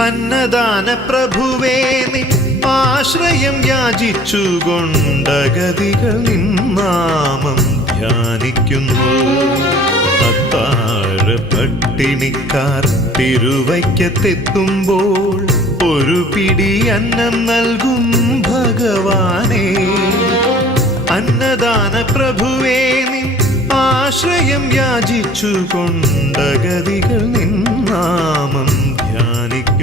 അന്നദാന പ്രഭുവേ നിൻ ആശ്രയം യാചിച്ചുകൊണ്ടഗതികൾ നിന്നാമം ധ്യാനിക്കുന്നു. അത്താഴ പട്ടിണിക്കാർ തിരുവയ്ക്കത്തെത്തുമ്പോൾ ഒരു പിടി അന്നം നൽകും ഭഗവാനേ. അന്നദാന പ്രഭുവേ നിൻ ആശ്രയം യാചിച്ചുകൊണ്ടഗതികൾ നിന്നാമം ധ്യാനിക്കുന്നു.